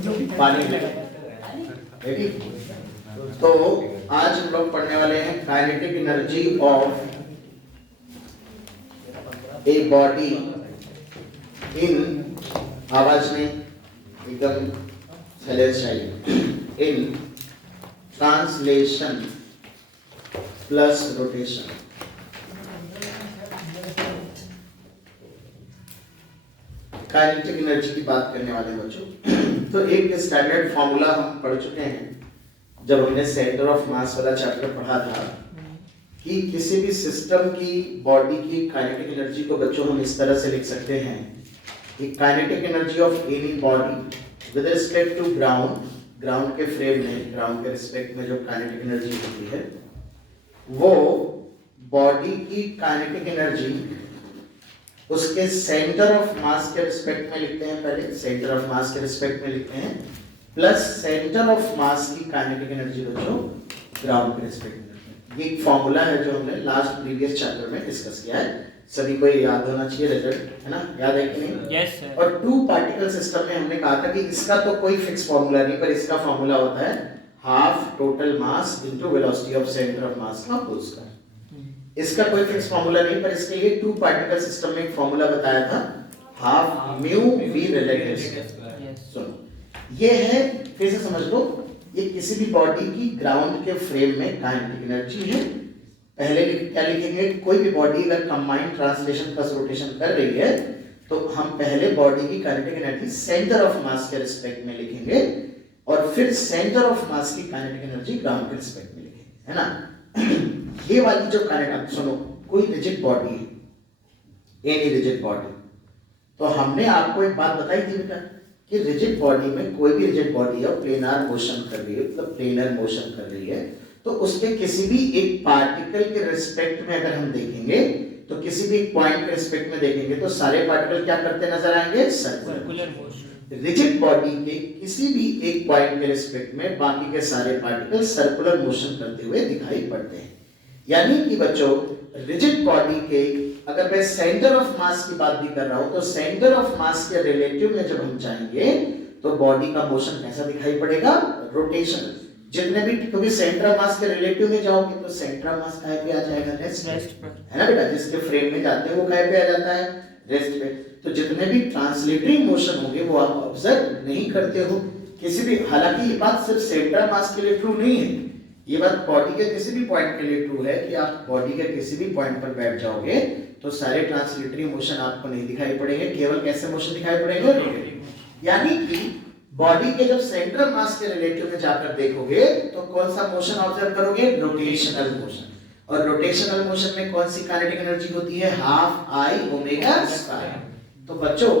पानी रेडी। तो आज हम लोग पढ़ने वाले हैं kinetic energy of a body in, आवाज में एकदम साइलेंस चाहिए, in translation plus rotation. Kinetic energy की बात करने वाले बच्चों, तो एक स्टैंडर्ड फॉर्मूला हम पढ़ चुके हैं जब हमने सेंटर ऑफ मास वाला चैप्टर पढ़ा था कि किसी भी सिस्टम की बॉडी की काइनेटिक एनर्जी को बच्चों हम इस तरह से लिख सकते हैं कि kinetic energy of any body with respect to ground, ground के फ्रेम में, ग्राउंड के रिस्पेक्ट में जो काइनेटिक एनर्जी होती है वो बॉडी की काइनेटिक एनर्जी उसके सेंटर ऑफ मास के रिस्पेक्ट में लिखते हैं, पहले सेंटर ऑफ मास के रिस्पेक्ट में लिखते हैं, प्लस सेंटर ऑफ मास की काइनेटिक एनर्जी बच्चों ग्राउंड के रिस्पेक्ट में लिखते हैं। ये एक फॉर्मूला है जो हमने लास्ट प्रीवियस चैप्टर में डिस्कस किया है, सभी को याद होना चाहिए, रिजल्ट है ना, याद है कि नहीं? Yes sir. और टू पार्टिकल सिस्टम में हमने कहा था कि इसका तो कोई फिक्स फॉर्मूला नहीं, पर इसका फॉर्मूला होता है half total mass into velocity of centre of मास का होल स्क्वायर। इसका कोई फिक्स फॉर्मूला नहीं, पर इसके लिए टू पार्टिकल सिस्टम में एक फॉर्मूला बताया था, हाफ म्यू वी रिलेटिव। सुनो, ये है, फिर से समझ लो, ये किसी भी बॉडी की ग्राउंड के फ्रेम में काइनेटिक एनर्जी है। पहले क्या लिखेंगे, कोई भी बॉडी अगर कंबाइंड ट्रांसलेशन प्लस रोटेशन कर रही है तो हम पहले बॉडी की kinetic energy centre of mass के रिस्पेक्ट में लिखेंगे और फिर सेंटर ऑफ मास की काइनेटिक एनर्जी ग्राउंड के रिस्पेक्ट में लिखेंगे, है ना। ये वाली जो काइनेटिक, सुनो, कोई रिजिड बॉडी है, एनी रिजिड बॉडी, तो हमने आपको एक बात बताई थी बेटा कि रिजिड बॉडी में, कोई भी रिजिड बॉडी है प्लेनर मोशन कर रही है, मतलब प्लेनर मोशन कर रही है, तो उसके किसी भी एक पार्टिकल के रिस्पेक्ट में अगर हम देखेंगे तो किसी भी एक पॉइंट के रिस्पेक्ट में देखेंगे तो सारे पार्टिकल क्या करते नजर आएंगे, सर्कुलर मोशन। रिजिड बॉडी के किसी भी एक पॉइंट के रिस्पेक्ट में बाकी के सारे पार्टिकल सर्कुलर मोशन करते हुए दिखाई पड़ते हैं। यानी कि बच्चों, रिजिड बॉडी के अगर मैं सेंटर ऑफ मास की बात भी कर रहा हूं तो सेंटर ऑफ मास के रिलेटिव में जब हम जाएंगे तो बॉडी का मोशन कैसा दिखाई पड़ेगा, रोटेशन। जितने भी कभी सेंटर ऑफ मास के रिलेटिव में जाओगे तो सेंटर ऑफ मास कहाँ पे आ जाएगा, रेस्ट पर, है ना बेटा। जिसके फ्रेम में जाते हैं वो कहाँ पे आ जाता है, रेस्ट पे। तो जितने भी ट्रांसलेटरी मोशन होंगे वो आप ऑब्जर्व नहीं करते हो किसी भी, हालांकि ये बात सिर्फ सेंटर ऑफ मास के लिए ट्रू नहीं है, ये बात बॉडी के किसी भी पॉइंट के लिए ट्रू है कि आप बॉडी के किसी भी पॉइंट पर बैठ जाओगे तो सारे ट्रांसलेटरी मोशन आपको नहीं दिखाई पड़ेंगे, केवल कैसे मोशन दिखाई पड़ेंगे। यानी कि बॉडी के जब सेंटर ऑफ मास के रिलेटिव में जाकर देखोगे तो कौन सा मोशन ऑब्जर्व करोगे, रोटेशनल मोशन। और रोटेशनल मोशन में कौन सी काइनेटिक एनर्जी होती है, हाफ आई ओमेगा स्क्वायर। तो बच्चों,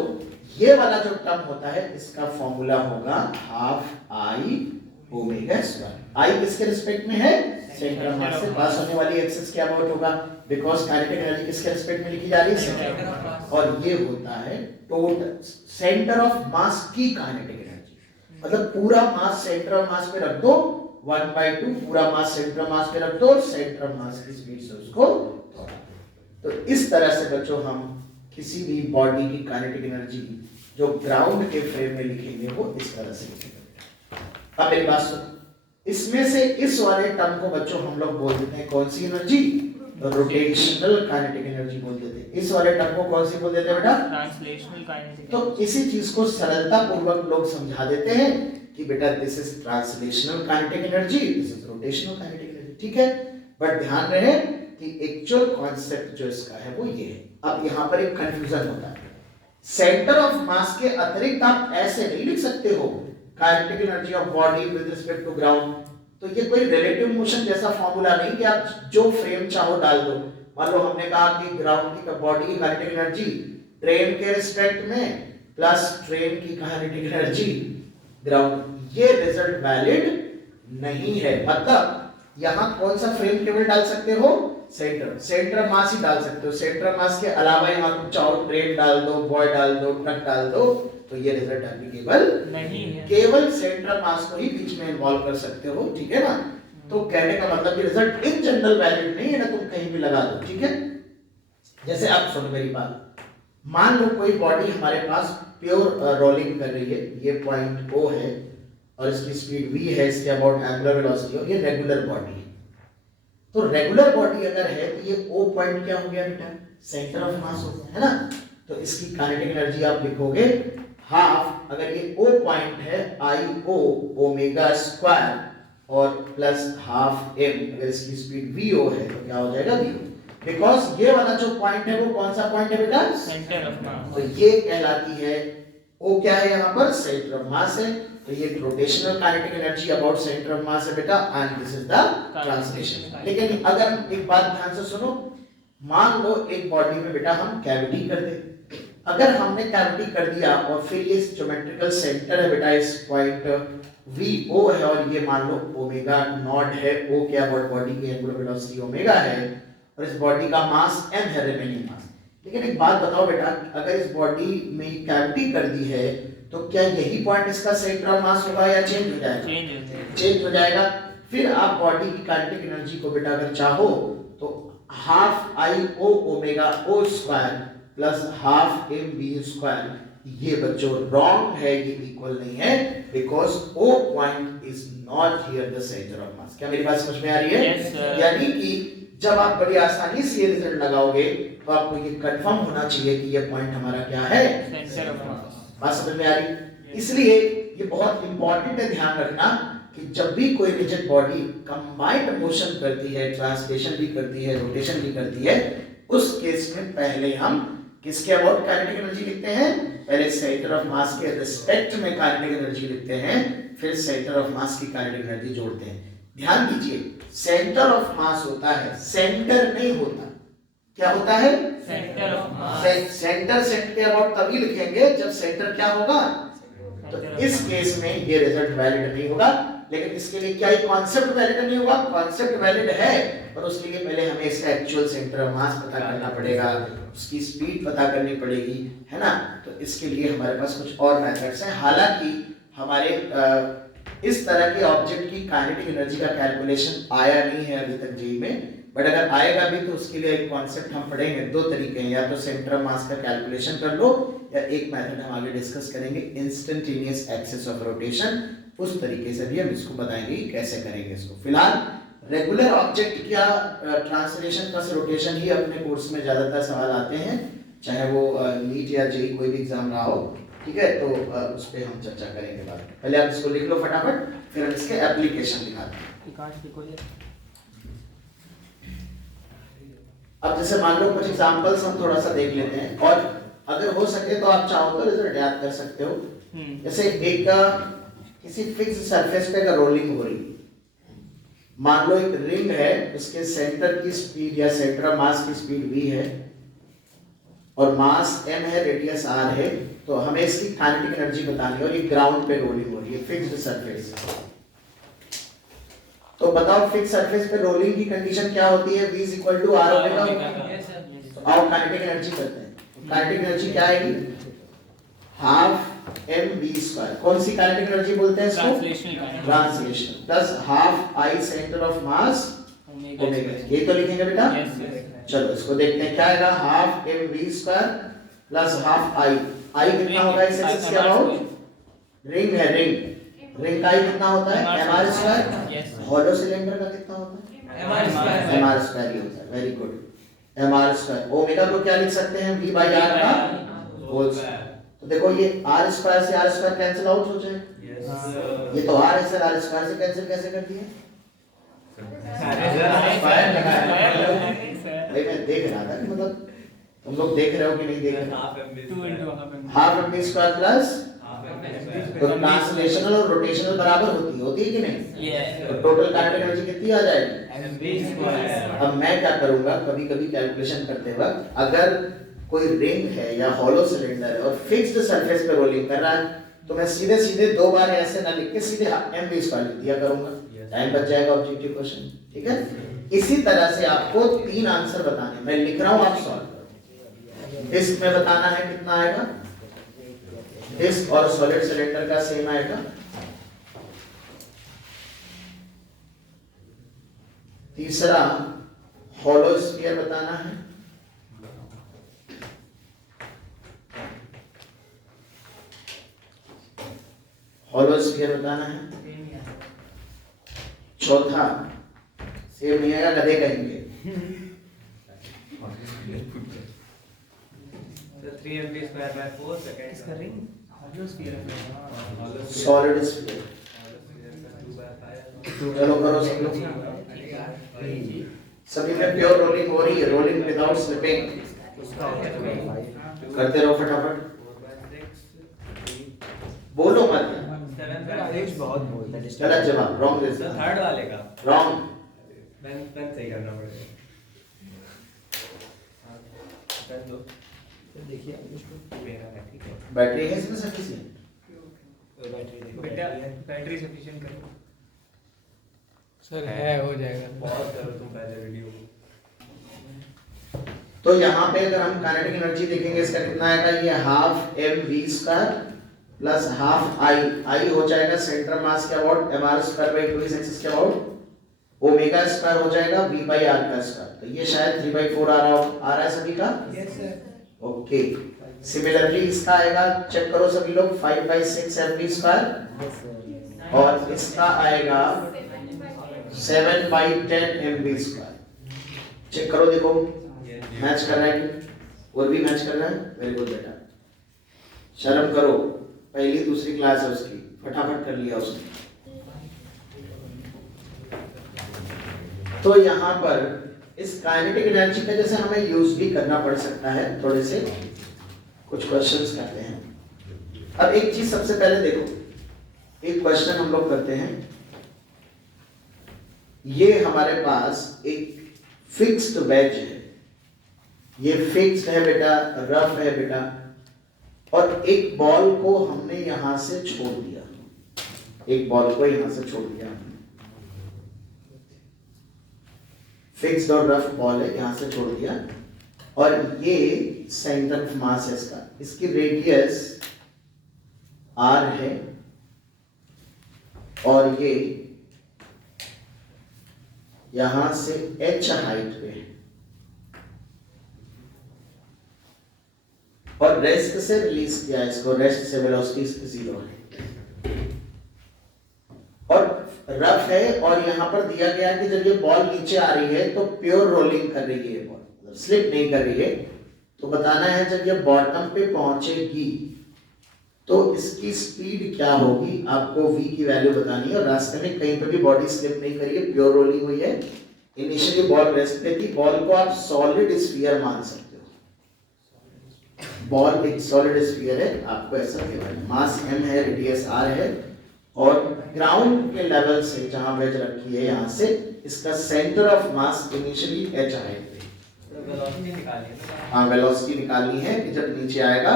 ये वाला जो टर्म होता है इसका फॉर्मूला होगा हाफ आई ओमेगा स्क्वायर। आई किसके रिस्पेक्ट में है, सेंटर ऑफ मास से पास होने वाली एक्सिस क्या अबाउट होगा, बिकॉज़ काइनेटिक एनर्जी किसके रिस्पेक्ट में लिखी जा रही है, और ये होता है टोटल सेंटर ऑफ मास की काइनेटिक एनर्जी। मतलब पूरा मास सेंटर ऑफ मास पे रख दो, 1/2 पूरा मास सेंटर ऑफ मास पे रख दो, सेंटर ऑफ मास की स्पीड से उसको तोड़ा। तो इस तरह से बच्चों हम किसी भी बॉडी की काइनेटिक एनर्जी जो ग्राउंड के फ्रेम में लिखेंगे वो इस तरह से लिखेंगे। अब मेरी बात सुनो, इसमें से इस वाले टर्म को बच्चों हम लोग बोल देते हैं कौन सी एनर्जी, रोटेशनल काइनेटिक एनर्जी बोल देते हैं। इस वाले टर्म को कौन सी बोल देते हैं बेटा, ट्रांसलेशनल काइनेटिक। तो इसी चीज को सरलता पूर्वक लोग समझा देते हैं कि बेटा this is translational kinetic energy, this is rotational kinetic energy, ठीक है। बट ध्यान रहे कि एक्चुअल कॉन्सेप्ट जो इसका है वो ये है। अब यहाँ पर एक कंफ्यूजन होता है, सेंटर ऑफ मास के अतिरिक्त आप ऐसे नहीं लिख सकते हो kinetic energy of body with respect to ground. तो ये कोई रिलेटिव मोशन जैसा फॉर्मूला नहीं कि आप जो फ्रेम चाहो डाल दो। मान लो हमने कहा कि ग्राउंड की बॉडी की काइनेटिक एनर्जी ट्रेन के रिस्पेक्ट में प्लस ट्रेन की काइनेटिक एनर्जी ग्राउंड, ये रिजल्ट वैलिड नहीं है। मतलब यहाँ कौन सा फ्रेम केवल डाल सकते हो, सेंटर मास ही डाल सकते हो। सेंटर मास के अलावा यहाँ तुम चाहो ट्रेन डाल दो, बॉय डाल दो, ट्रक डाल दो, तो ये रिजल्ट एप्लीकेबल नहीं है। केवल सेंटर मास को ही बीच में इन्वॉल्व कर सकते हो, ठीक है ना। तो कहने का मतलब ये रिजल्ट इन जनरल वैलिड नहीं है ना, तुम कहीं भी लगा दो, ठीक है। जैसे आप सुनो मेरी बात, मान लो कोई बॉडी हमारे पास प्योर रोलिंग कर रही है, ये पॉइंट O है और इसकी स्पीड v है, इसके अबाउट एंगुलर वेलोसिटी, और ये रेगुलर बॉडी है। तो रेगुलर बॉडी अगर है तो ये O पॉइंट क्या हो गया बेटा, सेंटर ऑफ मास हो गया, है ना। तो इसकी काइनेटिक एनर्जी आप लिखोगे हाफ, अगर ये O पॉइंट है I O ओमेगा स्क्वायर और प्लस हाफ m, अगर इसकी स्पीड VO है तो क्या हो जाएगा VO, बिकॉज ये वाला जो पॉइंट है वो कौन सा पॉइंट है बेटा, सेंटर ऑफ मास। तो ये कहलाती है O क्या है यहाँ पर, सेंटर ऑफ मास है। तो ये rotational kinetic energy about centre of मास है बेटा, and this is the translation. लेकिन अगर एक बात ध्यान से सुनो, मान लो एक बॉडी में बेटा हम कैविटी कर दे, अगर हमने कैविटी कर दिया और फिर ये ज्योमेट्रिकल सेंटर है बेटा, इस पॉइंट VO है और ये मान लो ओमेगा नॉट है, O क्या बॉडी की एंगुलर वेलोसिटी ओमेगा है और इस बॉडी का मास m है, रिमेनिंग मास। लेकिन एक बात बताओ बेटा, अगर इस बॉडी में कैविटी कर दी है तो क्या यही पॉइंट इसका सेंटर ऑफ मास होगा या चेंज हो जाएगा, चेंज हो जाएगा। फिर आप बॉडी की काइनेटिक एनर्जी को बेटा अगर चाहो तो half I/O omega O square plus half mv square, ये बच्चों रॉन्ग है, ये इक्वल नहीं है, because O point is not here the centre of मास। क्या मेरी बात समझ में आ रही है? yes, यानी कि जब आप बड़ी आसानी से ये रिजल्ट लगाओगे तो आपको ये कंफर्म होना चाहिए कि ये पॉइंट हमारा क्या है, सेंटर ऑफ मास। बात समझ में आ रही? इसलिए ये बहुत इंपॉर्टेंट है, ध्यान रखना कि जब भी कोई रिजिड बॉडी कंबाइंड मोशन करती है, ट्रांसलेशन भी करती है, रोटेशन भी करती है, उस केस में पहले हम किसके अबाउट काइनेटिक एनर्जी लिखते हैं, पहले सेंटर ऑफ मास के रिस्पेक्ट में काइनेटिक एनर्जी लिखते हैं, फिर सेंटर ऑफ मास की काइनेटिक एनर्जी जोड़ते हैं। ध्यान दीजिए, सेंटर ऑफ मास होता है, सेंटर नहीं होता। क्या होता है? Centre of mass. Centre centre के अबाउट तभी लिखेंगे जब सेंटर क्या होगा, तो इस केस में ये रिजल्ट वैलिड नहीं होगा। लेकिन इसके लिए क्या ये कॉन्सेप्ट वैलिड नहीं होगा? कॉन्सेप्ट वैलिड है, पर उसके लिए पहले हमें इसका एक्चुअल सेंटर ऑफ मास पता करना पड़ेगा, उसकी स्पीड पता करनी पड़ेगी, है ना। तो इसके लिए हमारे पास कुछ और मेथड्स हैं। हालांकि हमारे इस तरह के ऑब्जेक्ट की काइनेटिक एनर्जी का कैलकुलेशन आया नहीं है अभी तक जेईई में, बट अगर आएगा भी तो उसके लिए एक कॉन्सेप्ट हम पढ़ेंगे। दो तरीके हैं, या तो सेंटर ऑफ मास का कैलकुलेशन कर लो, या एक मेथड हम आगे डिस्कस करेंगे, इंस्टेंटेनियस एक्सिस ऑफ रोटेशन। उस तरीके से भी हम इसको बताएंगे कि कैसे करेंगे इसको। फिलहाल रेगुलर ऑब्जेक्ट क्या ट्रांसलेशन प्लस रोटेशन ही अपने कोर्स में ज्यादातर सवाल आते हैं, चाहे वो नीट या जेईई कोई भी एग्जाम रहा हो, ठीक है। तो उस पर हम चर्चा करेंगे बाद में। पहले आप इसको लिख लो फटाफट, फिर हम इसके एप्लीकेशन दिखाते हैं। अब जैसे मान लो कुछ एग्जांपल्स हम थोड़ा सा देख लेते हैं, और अगर हो सके तो आप चाहो तो रिजल्ट याद कर सकते हो। जैसे एक किसी फिक्स सरफेस पे रोलिंग हो रही, मान लो एक रिंग है, उसके सेंटर की स्पीड या सेंटर ऑफ मास की स्पीड v है और मास m है, रेडियस r है, तो हमें इसकी काइनेटिक एनर्जी बतानी है और ये ग्राउंड पे रोलिंग हो रही है, फिक्स्ड सरफेस। तो बताओ फिक्स सरफेस पे रोलिंग की कंडीशन क्या होती है, v = r ओमेगा। तो आओ काइनेटिक एनर्जी करते हैं। काइनेटिक एनर्जी क्या आएगी, हाफ mv स्क्वायर। कौन सी काइनेटिक एनर्जी बोलते हैं इसको, translation, plus half I centre of mass omega. ये तो लिखेंगे बेटा, चलो इसको देखते हैं क्या आएगा, half mv square plus half I कितना होगा इस एक्सिस के अबाउट, रिंग है, रिंग का I कितना होता है, mr स्क्वायर। हॉलो सिलेंडर का कितना होता है, mr स्क्वायर ही होता है। Very good, mr square. Omega को क्या लिख सकते हैं, v बाई r का होल स्क्वायर। तो देखो ये r स्क्वायर से r स्क्वायर कैंसिल आउट हो जाए, ये तो r है सर, r स्क्वायर से कैंसिल कैसे कर दिए, स्क्वायर लगाया। मैं देख रहा था कि मतलब तुम लोग देख रहे हो कि नहीं देख रहे हो। हाफ mv स्क्वायर प्लस, तो ट्रांसलेशनल और रोटेशनल बराबर होती है कि नहीं, तो टोटल काइनेटिक एनर्जी कितनी आ जाएगी, mv स्क्वायर। अब मैं क्या करूंगा, कभी-कभी कैलकुलेशन करते वक्त अगर कोई रिंग है या हॉलो सिलेंडर है और फिक्स्ड सरफेस पे रोलिंग कर रहा है, तो मैं सीधे सीधे दो बार ऐसे ना लिख के सीधे mv स्क्वायर लिख दिया करूंगा, टाइम बच जाएगा ऑब्जेक्टिव क्वेश्चन, ठीक है। इसी तरह से आपको तीन आंसर बताने, मैं लिख रहा हूं, आप सॉल्व करो। डिस्क में बताना है कितना आएगा, डिस्क और सॉलिड सिलेंडर का सेम आएगा। तीसरा हॉलो स्फीयर बताना है, हॉलो स्फीयर बताना है। चौथा सेम नहीं आएगा, गधे कहेंगे। Solid sphere. चलो करो सब लोग। सभी में प्योर रोलिंग हो रही है, रोलिंग विदाउट स्लिपिंग। करते रहो फटाफट, बोलो मत। बहुत बोलता है। गलत जवाब, रॉन्ग आंसर। थर्ड वाले का रॉन्ग। पेन सही करना पड़ेगा। पेन दो। देखिए मेरा है, ठीक है। बैटरी है इसमें सफिशिएंट? बेटा बैटरी सफिशिएंट करो सर, है हो जाएगा। बहुत करो तुम पहले वीडियो को। तो यहाँ पे अगर हम काइनेटिक एनर्जी देखेंगे, इसका कितना आएगा, ये half M V square plus half I. I हो जाएगा सेंटर मास के about M R square by 2 is axis के अबाउट ओमेगा स्क्वायर हो जाएगा वी बाई आर का स्क्वायर। तो ये शायद 3/4 आ रहा है सभी का। Yes sir. ओके, सिमिलरली इसका आएगा, चेक करो सभी लोग, 5/6 एम वी स्क्वायर और इसका आएगा 7/10 एम वी स्क्वायर। चेक करो, देखो मैच कर रहा है कि और भी मैच कर रहा है। वेरी गुड बेटा, शर्म करो, पहली दूसरी क्लास है उसकी, फटाफट कर लिया उसने। तो यहाँ पर इस काइनेटिक एनर्जी का जैसे हमें यूज भी करना पड़ सकता है, थोड़े से कुछ क्वेश्चंस करते हैं। अब एक चीज सबसे पहले देखो, एक क्वेश्चन हम लोग करते हैं। ये हमारे पास एक फिक्स्ड वेज है, ये फिक्स्ड है बेटा, रफ है बेटा, और एक बॉल को हमने यहां से छोड़ दिया, एक बॉल को यहां से छोड़ दिया हमने, फिक्स्ड और रफ बॉल है, यहां से छोड़ दिया, और ये सेंटर ऑफ मास है इसका, इसकी रेडियस r है और ये यहां से h हाइट पे है, और रेस्ट से रिलीज किया है इसको, रेस्ट से वेलोसिटी 0 है, और रफ है, और यहां पर दिया गया है कि जब ये बॉल नीचे आ रही है तो प्योर रोलिंग कर रही है ये बॉल, स्लिप नहीं कर रही है। तो बताना है जब ये बॉटम पे पहुंचेगी तो इसकी स्पीड क्या होगी, आपको v की वैल्यू बतानी है, और रास्ते में कहीं पर भी बॉडी स्लिप नहीं करी है, प्योर रोलिंग हुई है। इनिशियली बॉल रेस्ट पे थी, बॉल को आप सॉलिड स्फीयर मान सकते हो, बॉल एक सॉलिड स्फीयर है, आपको ऐसा कहना है, मास m है, रेडियस r है, और ग्राउंड के लेवल से जहां वेज रखी है यहां से इसका centre of mass initially h height पे, वेलोसिटी निकालनी है। हाँ वेलोसिटी निकालनी है कि जब नीचे आएगा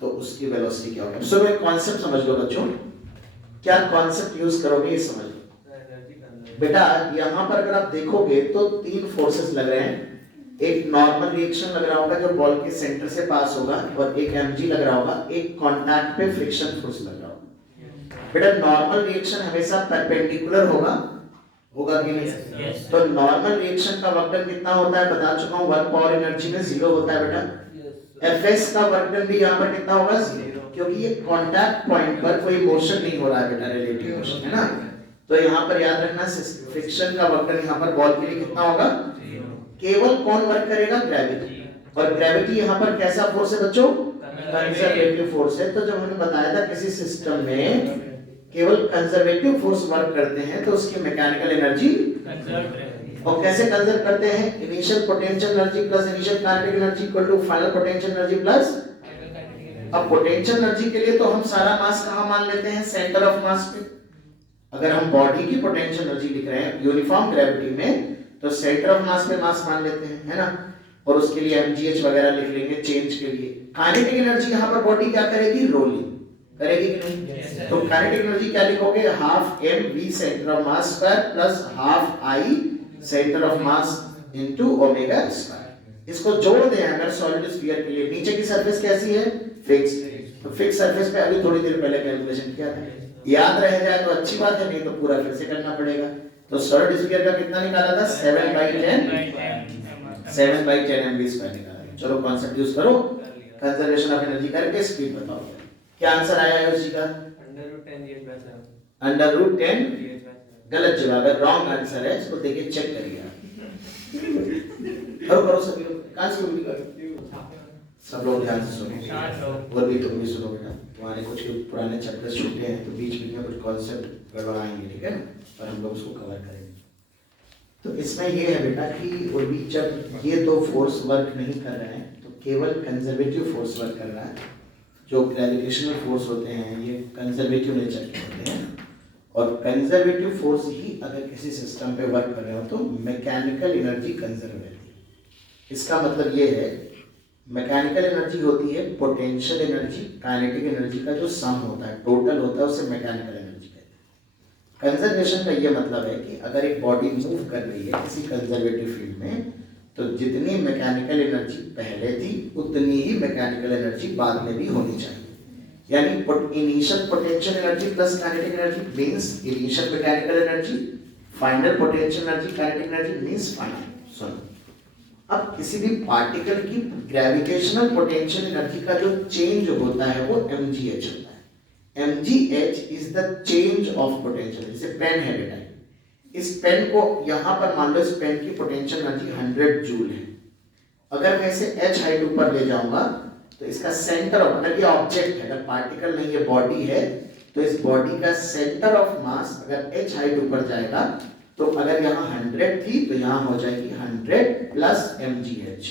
तो उसकी वेलोसिटी क्या होगी। सो एक कॉन्सेप्ट समझ लो बच्चों, क्या कॉन्सेप्ट यूज करोगे ये समझ लो बेटा। यहाँ पर अगर आप देखोगे तो 3 फोर्सेस लग रहे हैं, एक नॉर्मल रिएक्शन लग रहा होगा जो बॉल के सेंटर से पास होगा, और एक mg लग रहा होगा, एक कांटेक्ट पे फ्रिक्शन फोर्स लग रहा होगा। बेटा नॉर्मल रिएक्शन हमेशा परपेंडिकुलर होगा कि नहीं? yes. तो नॉर्मल रिएक्शन का वर्क डन कितना होता है बता चुका हूं, वर्क पावर एनर्जी में 0 होता है बेटा। Fs का वर्क डन भी यहाँ पर कितना होगा 0, क्योंकि ये कांटेक्ट पॉइंट पर कोई मोशन नहीं हो रहा है बेटा, रिलेटिव मोशन है ना। तो यहाँ पर याद रखना फ्रिक्शन का वर्क डन यहाँ पर बॉल के लिए कितना होगा, केवल कौन वर्क करेगा, ग्रेविटी, और ग्रेविटी यहाँ पर कैसा फोर्स है बच्चों, कंजर्वेटिव फोर्स है। तो जब हमने बताया था किसी सिस्टम में केवल कंजर्वेटिव फोर्स वर्क करते हैं तो उसकी मैकेनिकल एनर्जी कंजर्व रहेगी, और कैसे कंजर्व करते हैं, initial potential energy plus initial kinetic energy equal to final potential energy plus. अब पोटेंशियल एनर्जी के लिए तो हम सारा मास कहाँ मान लेते हैं, सेंटर ऑफ मास पे। अगर हम बॉडी की पोटेंशियल एनर्जी लिख रहे हैं यूनिफॉर्म ग्रेविटी में तो सेंटर ऑफ मास पे मास मान लेते हैं, है ना, और उसके लिए mgh वगैरह लिख लेंगे चेंज के लिए। काइनेटिक एनर्जी यहाँ पर बॉडी क्या करेगी, रोलिंग करेगी कि नहीं? तो काइनेटिक एनर्जी क्या लिखोगे, half M V centre of mass square plus half I centre of mass into omega square. इसको जोड़ दें अगर सॉलिड स्फीयर के लिए, नीचे की सरफेस कैसी है, फिक्स्ड, तो फिक्स सरफेस पे अभी थोड़ी देर पहले कैलकुलेशन किया था, याद रह जाए तो अच्छी बात है, नहीं तो पूरा फिर से करना पड़ेगा। तो सॉलिड स्फीयर का कितना निकाला था, 7/10 mv स्क्वायर निकाला। चलो कॉन्सेप्ट यूज करो, कंजर्वेशन ऑफ एनर्जी करके स्पीड बताओ क्या आंसर आया है उसी का। अंडर रूट 10 GH by 7 गलत जवाब है, रॉन्ग आंसर है। इसको देखिए, चेक करिए आप। करो सभी लोग, कहाँ से उंगली करो, सब लोग ध्यान से सुनो और भी तुम भी सुनो बेटा। तुम्हारे कुछ पुराने चैप्टर्स छूटे हैं तो बीच बीच में कुछ कॉन्सेप्ट गड़बड़ाएंगे, ठीक है ना, पर हम लोग उसको कवर करेंगे। तो इसमें ये है बेटा कि वो भी जब ये दो फोर्स वर्क नहीं कर रहे हैं तो केवल कंजर्वेटिव फोर्स वर्क कर रहा है। जो ग्रेविटेशनल फोर्स होते हैं ये कंजर्वेटिव नेचर के होते हैं, और कंजर्वेटिव फोर्स ही अगर किसी सिस्टम पे वर्क कर रहे हो तो मैकेनिकल एनर्जी कंजर्व रहती है। इसका मतलब ये है, मैकेनिकल एनर्जी होती है पोटेंशियल एनर्जी काइनेटिक एनर्जी का जो सम होता है, टोटल होता है, उसे मैकेनिकल एनर्जी कहते हैं। कंजर्वेशन का ये मतलब है कि अगर एक बॉडी मूव कर रही है किसी कंजर्वेटिव फील्ड में तो जितनी मैकेनिकल एनर्जी पहले थी उतनी ही मैकेनिकल एनर्जी बाद में भी होनी चाहिए। यानी initial potential energy plus kinetic energy means initial mechanical energy, final potential energy kinetic energy means final. सुनो, अब किसी भी पार्टिकल की ग्रेविटेशनल पोटेंशियल एनर्जी का जो चेंज होता है वो mgh होता है। mgh is the change of potential. जैसे पेन है बेटा, इस पेन को यहाँ पर मान लो इस पेन की पोटेंशियल एनर्जी 100 जूल है। अगर मैं इसे h हाइट ऊपर ले जाऊंगा तो इसका सेंटर ऑफ, अगर ये ऑब्जेक्ट है, अगर पार्टिकल नहीं ये बॉडी है, तो इस बॉडी का सेंटर ऑफ मास अगर h हाइट ऊपर जाएगा तो अगर यहाँ 100 थी तो यहाँ हो जाएगी 100 प्लस mgh।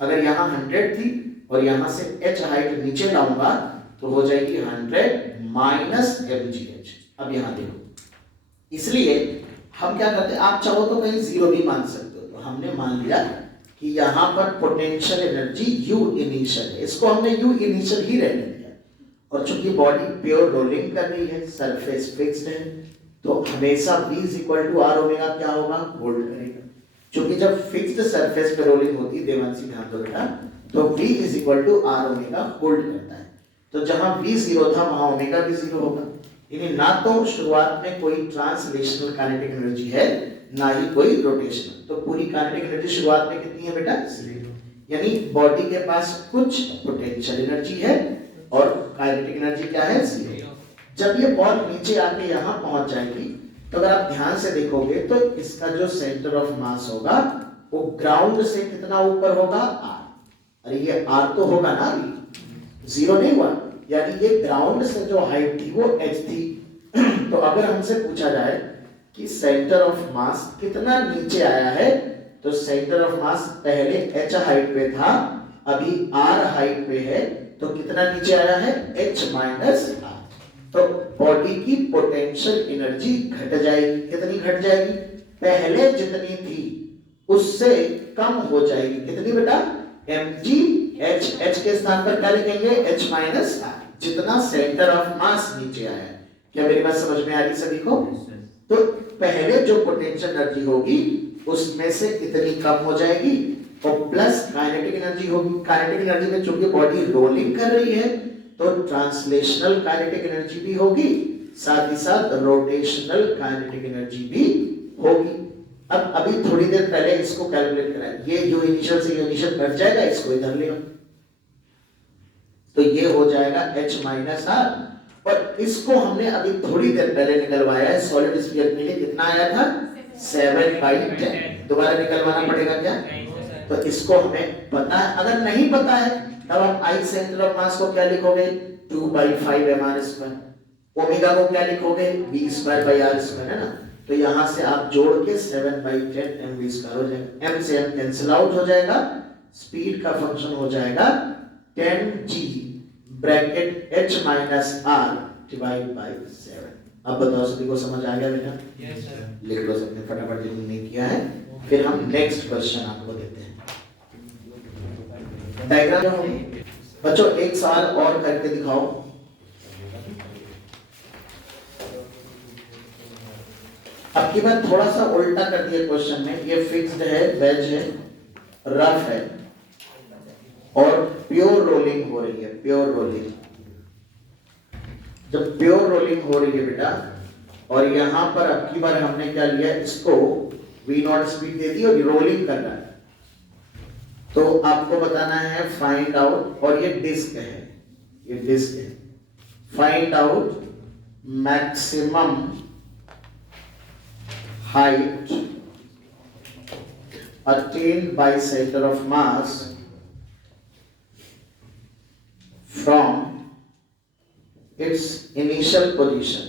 अगर यहाँ 100 थी और यहाँ से h हाइट नीचे लाऊंगा तो हो जाएगी 100 माइनस mgh। अब यहाँ देखो, इसलिए हम क्या करते हैं, आप चाहो तो कहीं जीरो भी मान सकते हो। तो हमने मान लिया कि यहाँ पर पोटेंशियल एनर्जी U इनिशियल है, इसको हमने U इनिशियल ही रहने दिया। और चूंकि बॉडी प्योर रोलिंग कर रही है, सरफेस फिक्स्ड है, तो हमेशा V is equal to R omega क्या होगा, होल्ड करेगा। क्योंकि जब फिक्स्ड सरफेस पे रोलिंग होती है, देवांशी ध्यान दो बेटा, तो V is equal to R omega hold करता है। तो जहां V जीरो था वहां ओमेगा भी जीरो होगा। यानी ना तो शुरुआत में कोई ट्रांसलेशनल काइनेटिक एनर्जी है ना ही कोई रोटेशनल। तो पूरी काइनेटिक एनर्जी शुरुआत में कितनी है बेटा, जीरो। यानी बॉडी के पास कुछ पोटेंशियल एनर्जी है और काइनेटिक एनर्जी क्या है, जीरो। जब ये बॉल नीचे आके यहाँ पहुंच जाएगी तो अगर आप ध्यान से देखोगे तो इसका जो सेंटर ऑफ मास होगा वो ग्राउंड से कितना ऊपर होगा, आर। अरे ये आर तो होगा ना, जीरो नहीं हुआ, यानी ये ग्राउंड से जो हाइट थी वो h थी। तो अगर हमसे पूछा जाए कि सेंटर ऑफ मास कितना नीचे आया है, तो सेंटर ऑफ मास पहले h हाइट पे था, अभी r हाइट पे है, तो कितना नीचे आया है, h माइनस r। तो बॉडी की पोटेंशियल एनर्जी घट जाएगी। कितनी घट जाएगी, पहले जितनी थी उससे कम हो जाएगी। कितनी बेटा, mgh, h के स्थान पर क्या लिखेंगे, h माइनस r, जितना सेंटर ऑफ मास नीचे आया है। क्या मेरी बात समझ में आ रही सभी को? तो पहले जो पोटेंशियल एनर्जी होगी उसमें से इतनी कम हो जाएगी और प्लस काइनेटिक एनर्जी होगी। काइनेटिक एनर्जी में चूंकि बॉडी रोलिंग कर रही है तो ट्रांसलेशनल काइनेटिक एनर्जी भी होगी, साथ ही साथ रोटेशनल काइनेटिक एनर्जी भी होगी। अब अभी थोड़ी देर पहले इसको कैलकुलेट करा, ये जो इनिशियल से इनिशियल कट जाएगा, इसको इधर ले आओ तो ये हो जाएगा h माइनस r। और इसको हमने अभी थोड़ी देर पहले निकलवाया है सॉलिड स्फीयर के लिए, कितना आया था, 7/10। दोबारा निकलवाना पड़ेगा क्या? तो इसको हमें पता है। अगर नहीं पता है तब आप I सेंटर ऑफ मास को क्या लिखोगे, 2/5 mr²। ओमेगा को क्या लिखोगे, v²/r², है ना। तो यहाँ से आप जोड़ के 7/10 mv² हो जाएगा। m से m कैंसिल आउट हो जाएगा, स्पीड का फंक्शन हो जाएगा 10g bracket h minus r divide by 7। अब बताओ सभी को समझ आ गया बेटा? Yes sir. लिख लो सबने फटाफट, जिन्होंने नहीं किया है। फिर हम नेक्स्ट क्वेश्चन आपको देते हैं। डायग्राम होगी बच्चों, एक सवाल और करके दिखाओ। अब की बार थोड़ा सा उल्टा कर दिया क्वेश्चन में, ये फिक्स्ड है, वेज है, रफ है और प्योर रोलिंग हो रही है। प्योर रोलिंग, जब प्योर रोलिंग हो रही है बेटा, और यहां पर अब की बार हमने क्या लिया, इसको v0 स्पीड दे दी और रोलिंग कर रहा है, तो आपको बताना है फाइंड आउट, और ये डिस्क है, ये डिस्क है, find out maximum height attained by center of mass from its initial position.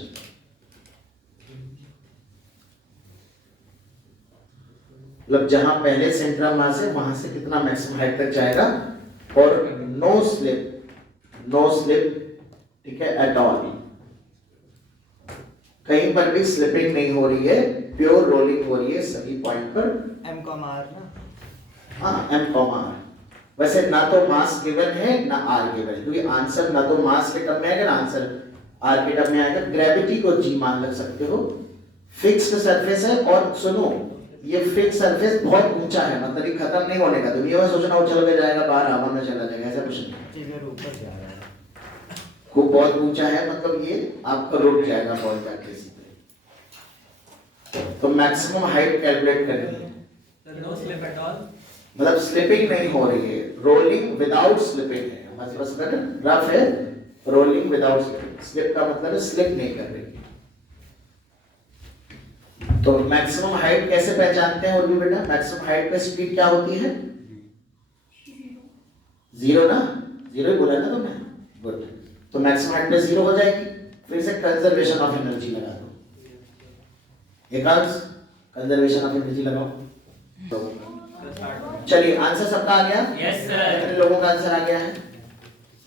मतलब जहां पहले सेंटर ऑफ मास है वहां से कितना मैक्सिमम हाइट तक जाएगा, और नो स्लिप, ठीक है, एट ऑल, कहीं पर भी स्लिपिंग नहीं हो रही है, प्योर रोलिंग हो रही है सभी पॉइंट पर। M का मार ना, हाँ, M कॉमा R। वैसे ना तो मास गिवन है ना R गिवन है, क्योंकि आंसर ना तो मास के टर्म में आएगा ना आंसर R के टर्म में आएगा। ग्रेविटी को G मान लग सकते हो, फिक्स्ड सरफेस है, और सुनो ये फिक्स सरफेस बहुत ऊंचा है, मतलब ये खत्म नहीं होने का, दुनिया में सोचना वो चल के जाएगा बाहर हवा में चला जाएगा, ऐसा कुछ नहीं। इधर ऊपर जा रहा है, खूब बहुत ऊंचा है, मतलब ये आपका रुक जाएगा बहुत जाके सीधे। तो मैक्सिमम हाइट कैलकुलेट करेंगे, नो स्लिप एट ऑल, मतलब स्लिपिंग नहीं हो रही है, रोलिंग विदाउट स्लिपिंग है, हमारे पास रफ है, रोलिंग विदाउट स्लिपिंग, स्लिप का मतलब है स्लिप नहीं कर रही है। तो मैक्सिमम हाइट कैसे पहचानते हैं और भी बेटा, मैक्सिमम हाइट पे स्पीड क्या होती है, जीरो ना, जीरो ही बोला ना तुमने, गुड। तो मैक्सिमम हाइट पे जीरो हो जाएगी, फिर से कंजर्वेशन ऑफ एनर्जी लगा दो, एकांश कंजर्वेशन ऑफ एनर्जी लगाओ। तो चलिए आंसर सबका आ गया? Yes sir. कितने लोगों का आंसर आ गया है?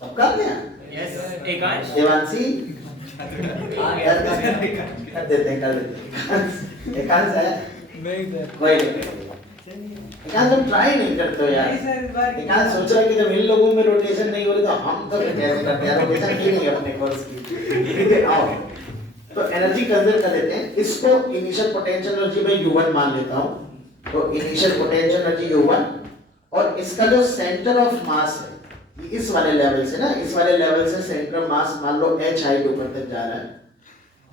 सबका आ गया? यस एकांश देवांशी आ गया कर देते हैं एकांश है, नहीं सर, कोई नहीं, एकांश हम ट्राई नहीं करते हो यार। एकांश सोच रहा है कि जब इन लोगों में रोटेशन नहीं हो रही तो हम तो कैसे करते हैं, रोटेशन की नहीं है अपने कोर्स की, ठीक है। आओ तो एनर्जी कंजर्व कर लेते हैं, इसको इनिशियल पोटेंशियल एनर्जी में U1 मान लेता हूं, तो इनिशियल पोटेंशियल एनर्जी U1, और इसका जो सेंटर ऑफ मास है इस वाले लेवल से ना, इस वाले लेवल से सेंटर ऑफ मास मान लो h हाइट ऊपर तक जा रहा है,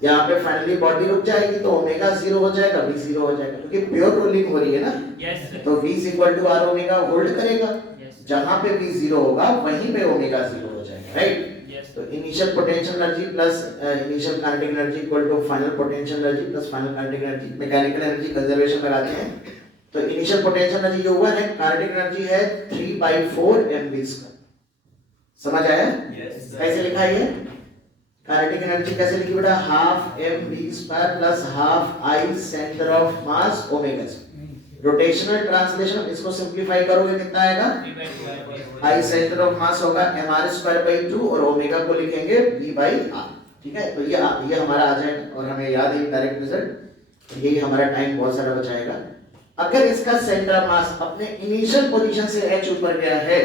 यहाँ पे फाइनली बॉडी रुक जाएगी तो ओमेगा 0 हो जाएगा, v 0 हो जाएगा, क्योंकि प्योर रोलिंग हो रही है ना। यस तो v r ओमेगा होल्ड करेगा, यस जहां पे v 0 होगा वहीं पे ओमेगा 0 हो जाएगा, राइट। यस तो initial potential energy plus initial kinetic energy equal to final potential energy plus final kinetic energy, mechanical energy conservation लगाते हैं। तो इनिशियल पोटेंशियल एनर्जी U1 है, काइनेटिक एनर्जी है 3/4 mv²। समझ आया? यस कैसे लिखा है ये काइनेटिक एनर्जी, कैसे लिखी बेटा, half mv² plus half I centre of mass omega. Rotational translation, इसको सिंपलीफाई करोगे कितना आएगा, I सेंटर ऑफ मास होगा mr²/2 और ओमेगा को लिखेंगे v/r, ठीक है। तो ये हमारा आ जाएगा, और हमें याद है डायरेक्ट रिजल्ट, यही हमारा टाइम बहुत सारा बचाएगा। अगर इसका सेंटर ऑफ मास अपने इनिशियल पोजीशन से h ऊपर गया है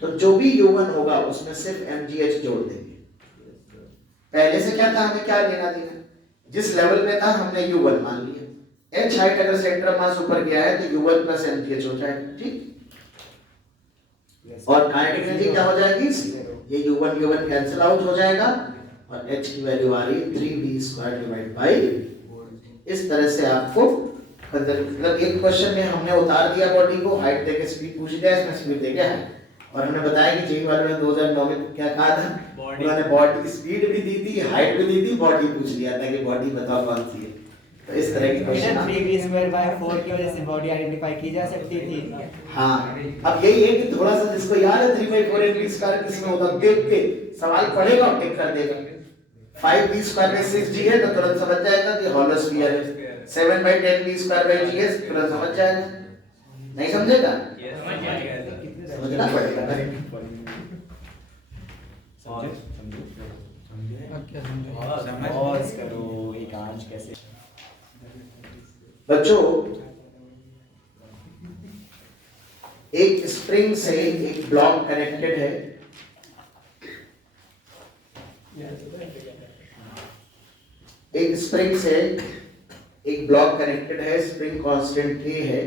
तो जो भी U1 होगा उसमें सिर्फ mgh जोड़ देंगे। पहले से क्या था, हमें क्या लेना देना, जिस लेवल पे था हमने U1 मान लिया, h हाइट अगर सेंटर ऑफ मास ऊपर गया है तो U1 प्लस mgh हो जाएगा, ठीक। और काइनेटिक एनर्जी क्या हो जाएगी, ये U1 कैंसिल आउट हो जाएगा, और h की वैल्यू आ रही 3v² डिवाइड बाय, इस तरह से आपको मतलब एक क्वेश्चन में हमने उतार दिया बॉडी को, हाइट देके स्पीड पूछ लिया, इसमें स्पीड देके हाइट, और हमने बताया कि जेईई वालों ने 2009 में क्या कहा था, उन्होंने बॉडी स्पीड भी दी थी, हाइट भी दी थी, बॉडी पूछ लिया था कि बॉडी बताओ कौन सी है। तो इस तरह की क्वेश्चन 3v²/4 की वजह से बॉडी आइडेंटिफाई की जा सकती थी। हाँ, अब यही है कि थोड़ा सा जिसको याद है 3/4 mv² किसमें होता, देख के सवाल पढ़ेगा और टिक कर देगा। 5v²/6g है तो तुरंत समझ जाएगा कि हॉलो स्फीयर है, 7/10v²/g तुरंत समझ जाएगा, नहीं समझेगा, समझना पड़ेगा। अब क्या समझे? पॉज करो, एकांश कैसे बच्चों, एक स्प्रिंग से एक ब्लॉक कनेक्टेड है, एक स्प्रिंग से एक ब्लॉक कनेक्टेड है, स्प्रिंग कांस्टेंट K है,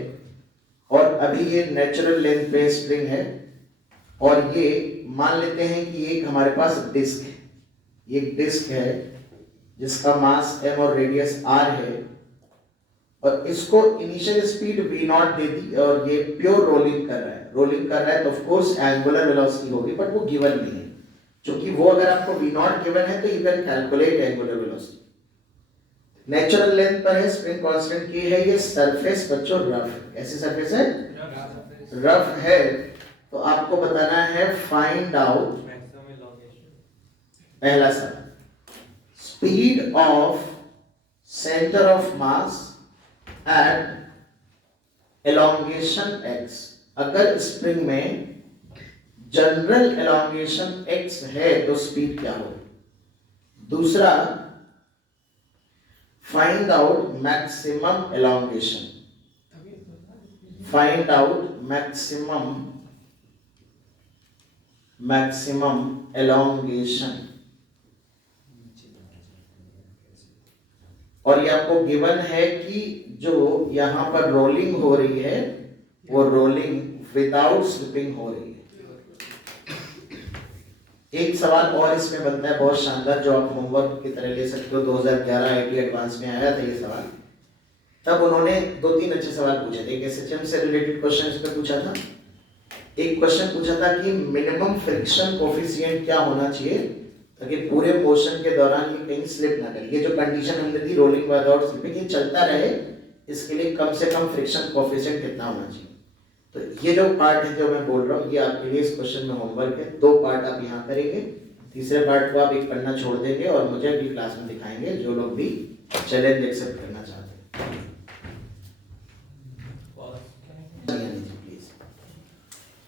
और अभी ये नेचुरल लेंथ पे स्प्रिंग है, और ये मान लेते हैं कि एक हमारे पास डिस्क है, ये डिस्क है जिसका मास m और रेडियस r है, और इसको इनिशियल स्पीड v0 दे दी, और ये प्योर रोलिंग कर रहा है, तो ऑफ कोर्स एंगुलर वेलोसिटी होगी, बट वो गिवन नहीं है। क्योंकि वो अगर आपको v नॉट गिवन है तो you can calculate angular velocity. Natural length पर है, स्प्रिंग कांस्टेंट k है, ये सरफेस बच्चों रफ, ऐसी सरफेस है रफ है, तो आपको बताना है फाइंड आउट पहला सवाल speed of centre of mass at elongation x। अगर स्प्रिंग में जनरल एलोंगेशन x है तो स्पीड क्या हो। दूसरा find out maximum elongation, find out maximum elongation, और ये आपको गिवन है कि जो यहां पर रोलिंग हो रही है वो रोलिंग विदाउट स्लिपिंग हो रही है। एक सवाल और इसमें बनता है बहुत शानदार, जो आप होमवर्क की तरह ले सकते हो, 2011 आईटी एडवांस में आया था ये सवाल। तब उन्होंने 2-3 अच्छे सवाल पूछे थे। एक एसएचएम से रिलेटेड क्वेश्चन इस पे पूछा था, एक क्वेश्चन पूछा था कि मिनिमम फ्रिक्शन कोफिशिएंट क्या होना चाहिए ताकि पूरे मोशन के दौरान ये कहीं स्लिप ना करे। ये जो कंडीशन हमने दी रोलिंग विदाउट स्लिपिंग, ये चलता रहे, इसके लिए कम से कम फ्रिक्शन कोफिशिएंट कितना होना चाहिए। तो ये जो पार्ट है जो मैं बोल रहा हूँ, ये आपके लिए इस क्वेश्चन में होमवर्क है। 2 पार्ट आप यहाँ करेंगे, तीसरे पार्ट को आप एक पन्ना छोड़ देंगे और मुझे अगली क्लास में दिखाएंगे, जो लोग भी चैलेंज एक्सेप्ट करना चाहते हैं।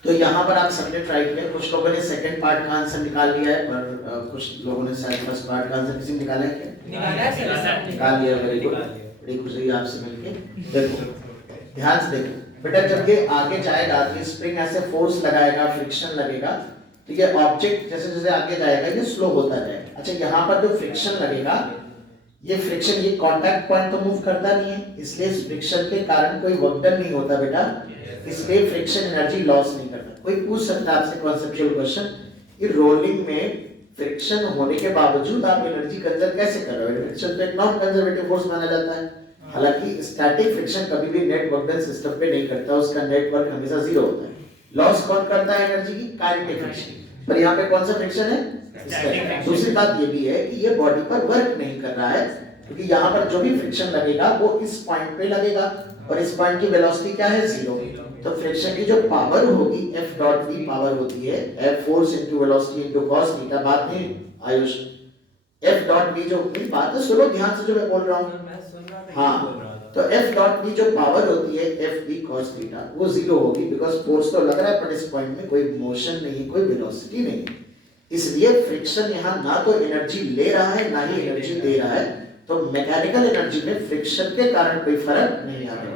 तो यहाँ पर आप सबने ट्राई किया, कुछ लोगों ने सेकंड पार्ट का आंसर निकाल लिया है, पर कुछ लोगों ने शायद फर्स्ट पार्ट का आंसर किसी ने निकाला है क्या? निकाल लिया, वेरी गुड, बड़ी खुशी हुई आपसे मिलके। देखो ध्यान से देखो बेटा, जब ये आगे जाएगा तो स्प्रिंग ऐसे फोर्स लगाएगा, फ्रिक्शन लगेगा, तो ये ऑब्जेक्ट जैसे जैसे आगे जाएगा ये स्लो होता जाएगा। अच्छा, यहाँ पर जो फ्रिक्शन लगेगा, ये फ्रिक्शन, ये कांटेक्ट पॉइंट तो मूव करता नहीं है, इसलिए इस फ्रिक्शन के कारण कोई वर्क डन नहीं होता बेटा, इसलिए फ्रिक्शन एनर्जी लॉस नहीं करता। कोई पूछ सकता है आपसे कॉन्सेप्चुअल क्वेश्चन, ये रोलिंग में फ्रिक्शन होने के बावजूद आप एनर्जी कंजर्व कैसे कर रहे हो? फ्रिक्शन तो एक नॉन कंजर्वेटिव फोर्स माना जाता है। हालांकि स्टैटिक फ्रिक्शन कभी भी नेट वर्क डन सिस्टम पे नहीं करता, उसका नेट वर्क हमेशा 0 होता है। लॉस कौन करता है एनर्जी की? Kinetic friction. पर यहाँ पे कौन सा फ्रिक्शन है? दूसरी बात ये भी है कि ये बॉडी पर वर्क नहीं कर रहा है, क्योंकि यहाँ पर जो भी फ्रिक्शन लगेगा वो इस पॉइंट पे लगेगा, और इस पॉइंट की वेलोसिटी क्या है? 0। तो फ्रिक्शन की जो पावर होगी F डॉट V पावर होती है F force into velocity into cos theta. बात नहीं आयुष, F डॉट V जो मेरी बात है सुनो ध्यान से जो मैं बोल रहा हूँ, हाँ, तो F डॉट V जो पावर होती है F V cos थीटा वो 0 होगी, बिकॉज फोर्स तो लग रहा है पर इस पॉइंट में कोई मोशन नहीं, कोई वेलोसिटी नहीं, इसलिए फ्रिक्शन यहाँ ना तो एनर्जी ले रहा है ना ही एनर्जी दे रहा है। तो मैकेनिकल एनर्जी में फ्रिक्शन के कारण कोई फर्क नहीं आ रहा है,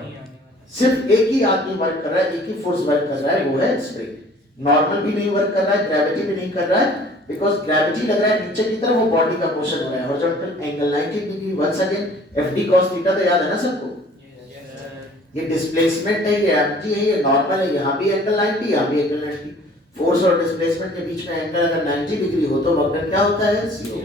सिर्फ एक ही आदमी वर्क कर रहा है, एक ही फोर्स वर्क कर रहा है, वो है स्प्रिंग। नॉर्मल भी नहीं वर्क कर रहा है, ग्रेविटी भी नहीं कर रहा है, बिकॉज ग्रेविटी लग रहा है नीचे की तरफ, वो बॉडी का मोशन हो रहा है horizontal angle 90 degree. Once again FD cos theta तो याद है ना सबको, ये डिस्प्लेसमेंट है, ये mg है, ये नॉर्मल है, यहाँ भी एंगल 90, यहाँ भी एंगल 90। फोर्स और डिस्प्लेसमेंट के बीच में एंगल अगर 90 डिग्री हो तो वर्क डन क्या होता है? 0।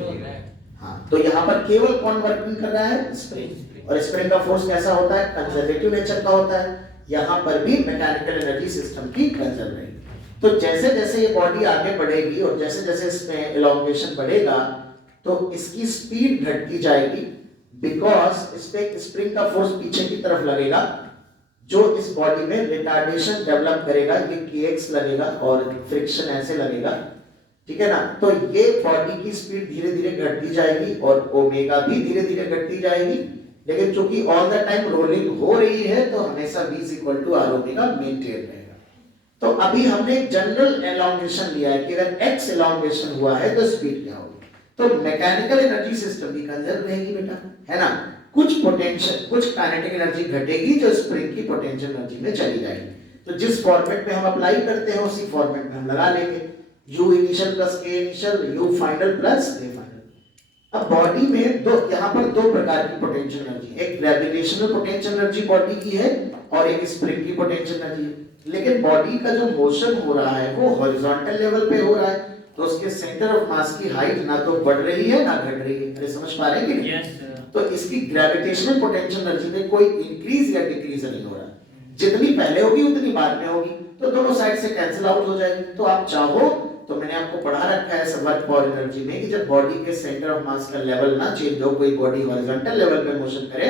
हाँ, तो यहाँ पर केवल कौन वर्किंग कर रहा है? स्प्रिंग। और स्प्रिंग का फोर्स कैसा होता है? कंजर्वेटिव नेचर का होता है। यहाँ पर भी मैकेनिकल एनर्जी सिस्टम की कंजर्व रहेगी। तो जैसे जैसे ये बॉडी आगे बढ़ेगी और जैसे जैसे इसमें एलोंगेशन बढ़ेगा तो इसकी स्पीड घटती जाएगी, बिकॉज इस पे स्प्रिंग का फोर्स पीछे की तरफ लगेगा, जो इस बॉडी में रिटार्डेशन डेवलप करेगा, ये kx लगेगा और फ्रिक्शन ऐसे लगेगा, ठीक है ना। तो ये बॉडी की स्पीड धीरे धीरे घटती जाएगी और ओमेगा भी धीरे धीरे घटती जाएगी, लेकिन चूंकि ऑल द टाइम रोलिंग हो रही है तो हमेशा v = r ओमेगा मेंटेन रहेगा। तो अभी हमने एक जनरल एलोंगेशन लिया है कि अगर x एलोंगेशन हुआ है तो स्पीड क्या होगी, तो मैकेनिकल एनर्जी सिस्टम भी कंजर्व रहेगी बेटा, है ना। कुछ पोटेंशियल, कुछ काइनेटिक एनर्जी घटेगी जो स्प्रिंग की पोटेंशियल एनर्जी में चली जाएगी। तो जिस फॉर्मेट में हम अप्लाई करते हैं उसी फॉर्मेट में हम लगा लेंगे, u initial plus k initial, u final plus k final. अब बॉडी में यहाँ पर 2 प्रकार की पोटेंशियल एनर्जी, एक ग्रेविटेशनल पोटेंशियल एनर्जी बॉडी की है और एक स्प्रिंग की पोटेंशियल एनर्जी है। लेकिन बॉडी का जो मोशन हो रहा है वो हॉरिजॉन्टल लेवल पे हो रहा है, तो उसके सेंटर ऑफ मास की हाइट ना तो बढ़ रही है ना घट रही है। अरे समझ पा रहे हैं कि नहीं? तो इसकी ग्रेविटेशनल पोटेंशियल एनर्जी में कोई इंक्रीज या डिक्रीज नहीं हो रहा, जितनी पहले होगी उतनी बाद में होगी, तो दोनों साइड से कैंसिल आउट हो जाएगी। तो आप चाहो तो मैंने आपको पढ़ा रखा है सब वर्क फॉर एनर्जी में कि जब बॉडी के सेंटर ऑफ मास का लेवल ना चेंज हो, कोई बॉडी हॉरिजॉन्टल लेवल पे मोशन करे,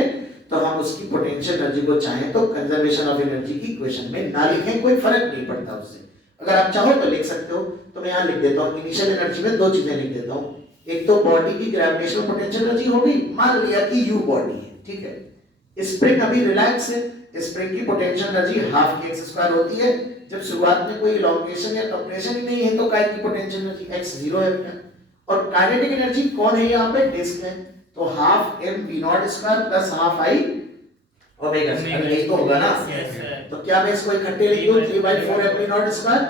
तो हम उसकी पोटेंशियल एनर्जी को चाहें तो कंजर्वेशन ऑफ एनर्जी की इक्वेशन में ना लिखें, कोई फर्क नहीं पड़ता उससे। अगर आप चाहो तो लिख सकते हो, तो मैं यहाँ लिख देता हूँ इनिशियल एनर्जी में दो चीजें लिख देता हूँ। एक तो बॉडी की ग्रेविटेशनल पोटेंशियल एनर्जी होगी, मान लिया कि यू बॉडी है, ठीक है, स्प्रिंग अभी रिलैक्स है, स्प्रिंग की पोटेंशियल एनर्जी हाफ की एक्स स्क्वायर होती है। जब शुरुआत में कोई इलॉन्गेशन या कंप्रेशन ही नहीं है तो काइट की पोटेंशियल एनर्जी x 0 है बेटा। और काइनेटिक एनर्जी कौन है यहाँ पे, डिस्क है, तो half m v not square plus half i omega square, यही तो होगा ना। तो क्या मैं इसको इकट्ठे लिख दूं 3/4 m v नॉट स्क्वायर,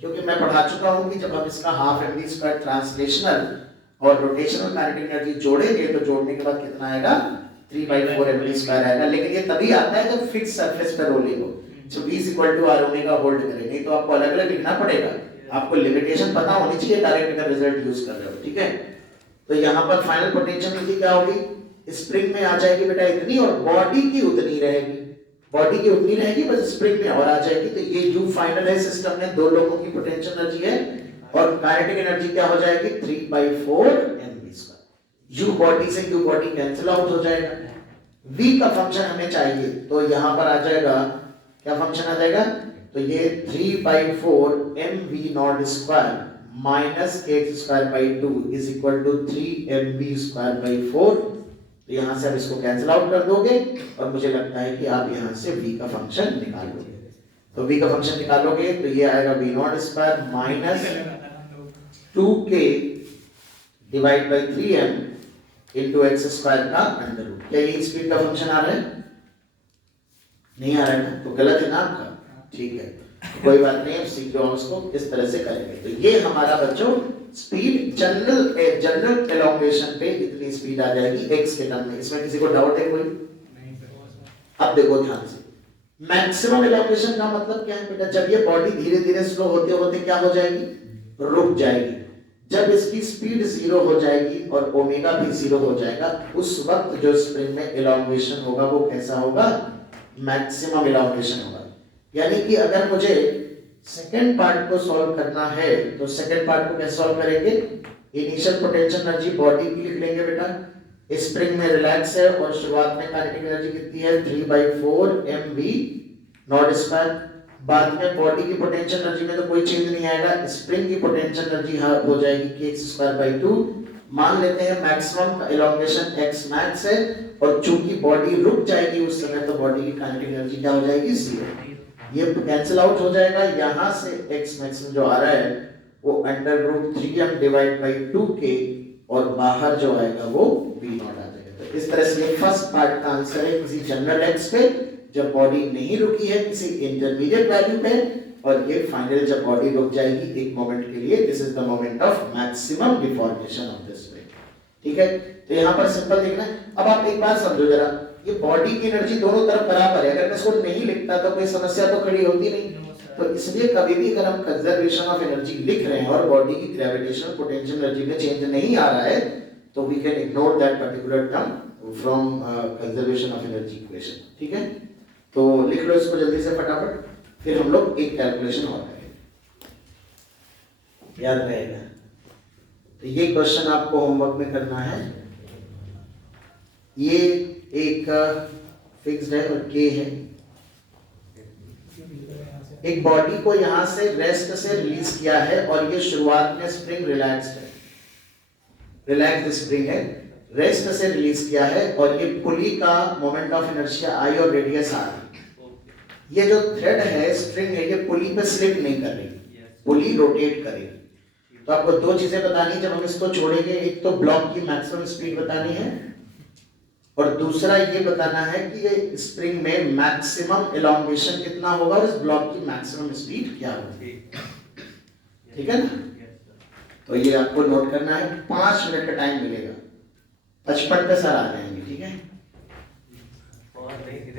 क्योंकि मैं पढ़ा चुका हूं कि जब हम इसका half m v square translational और रोटेशनल काइनेटिक एनर्जी जोड़ेंगे तो जोड़ने के बाद कितना आएगा 3/4 m v स्क्वायर आएगा। लेकिन ये तभी आता है जब फिक्स सरफेस पर रोलिंग हो, जो v r ओमेगा होल्ड करे, नहीं तो आपको अलग अलग लिखना पड़ेगा। आपको लिमिटेशन पता होनी चाहिए डायरेक्ट अगर रिजल्ट यूज कर रहे हो, ठीक है। तो यहाँ पर फाइनल पोटेंशियल एनर्जी क्या होगी, स्प्रिंग में आ जाएगी बेटा इतनी और बॉडी की उतनी रहेगी, बॉडी की उतनी रहेगी, बस स्प्रिंग में और आ जाएगी। तो ये u फाइनल है सिस्टम में, दो लोगों की पोटेंशियल एनर्जी है, और काइनेटिक एनर्जी क्या हो जाएगी 3/4 mv स्क्वायर। u बॉडी से u बॉडी कैंसिल आउट हो जाएगा। v का फंक्शन हमें चाहिए, तो यहाँ पर आ जाएगा क्या फंक्शन आ जाएगा, तो ये 3/4 mv naught square minus x square by 2 is equal to 3 mv square by 4। तो यहाँ से आप इसको कैंसिल आउट कर दोगे और मुझे लगता है कि आप यहाँ से v का फंक्शन निकाल लोगे। तो v का फंक्शन निकालोगे तो ये आएगा v not square minus 2k divide by 3m into x square का अंडर रूट। क्या ये स्पीड का फंक्शन आ रहा है, नहीं आ रहा है ना, तो गलत है ना आपका, ठीक है, कोई बात नहीं, अब सीख लो, हम इसको इस तरह से करेंगे। तो ये हमारा बच्चों स्पीड जनरल एलोंगेशन पे इतनी स्पीड आ जाएगी x के टर्म में। इसमें किसी को डाउट है कोई? अब देखो ध्यान से, मैक्सिमम एलोंगेशन का मतलब क्या है बेटा, जब ये बॉडी धीरे धीरे स्लो होते होते क्या हो जाएगी, रुक जाएगी। जब इसकी स्पीड 0 हो जाएगी और ओमेगा भी 0 हो जाएगा, उस वक्त जो स्प्रिंग में एलोंगेशन होगा वो कैसा होगा, मैक्सिमम एलोंगेशन होगा। यानी कि अगर मुझे सेकंड पार्ट को सॉल्व करना है तो सेकंड पार्ट को कैसे सॉल्व करेंगे, इनिशियल पोटेंशियल एनर्जी बॉडी की लिख लेंगे बेटा, स्प्रिंग में रिलैक्स है और शुरुआत में काइनेटिक एनर्जी कितनी है 3/4 mv नॉट स्क्वायर। बाद में बॉडी की पोटेंशियल एनर्जी में तो कोई चेंज नहीं आएगा, स्प्रिंग की पोटेंशियल एनर्जी हो जाएगी kx स्क्वायर बाई 2। मान लेते हैं मैक्सिमम एलोंगेशन x मैक्स है और चूंकि बॉडी रुक जाएगी उस समय, तो बॉडी की काइनेटिक एनर्जी क्या हो जाएगी 0। ये कैंसिल आउट हो जाएगा, यहाँ से x मैक्सिमम जो आ रहा है वो under root 3m divide by 2k और बाहर जो आएगा वो v नॉट आ जाएगा। तो इस तरह से फर्स्ट पार्ट का आंसर है किसी जनरल x पे जब बॉडी नहीं रुकी है किसी इंटरमीडिएट वैल्यू पे, और ये फाइनल जब बॉडी रुक जाएगी एक मोमेंट के लिए, this is the moment of maximum deformation of this way, ठीक है। तो यहाँ पर सिंपल देखना है। अब आप एक बार समझो जरा, ये बॉडी की एनर्जी दोनों तरफ बराबर है, अगर मैं इसको नहीं लिखता तो कोई समस्या तो खड़ी होती नहीं। तो इसलिए कभी भी अगर हम कंजर्वेशन ऑफ एनर्जी लिख रहे हैं और बॉडी की ग्रेविटेशनल पोटेंशियल एनर्जी में चेंज नहीं आ रहा है, तो we can ignore that particular term from conservation of energy equation, ठीक है। तो लिख लो इसको जल्दी से फटाफट, फिर हम लोग एक कैलकुलेशन और करेंगे, याद रहेगा। तो ये क्वेश्चन आपको होमवर्क में करना है। ये एक फिक्स्ड है और के है, एक बॉडी को यहां से रेस्ट से रिलीज किया है और ये शुरुआत में स्प्रिंग रिलैक्स्ड है, रिलैक्स्ड स्प्रिंग है, रेस्ट से रिलीज किया है और ये पुली का मोमेंट ऑफ इनर्शिया आई और रेडियस आर। ये जो थ्रेड है स्ट्रिंग है, ये पुली पे स्लिप नहीं कर रही, पुली रोटेट करेगी। तो आपको दो चीजें बतानी जब हम इसको छोड़ेंगे, एक तो ब्लॉक की मैक्सिमम स्पीड बतानी है और दूसरा ये बताना है कि ये स्प्रिंग में मैक्सिमम एलोंगेशन कितना होगा और इस ब्लॉक की मैक्सिमम स्पीड क्या होगी, ठीक है ना। तो ये आपको नोट करना है, 5 मिनट का टाइम मिलेगा, 55 पे सर आ जाएंगे, ठीक है।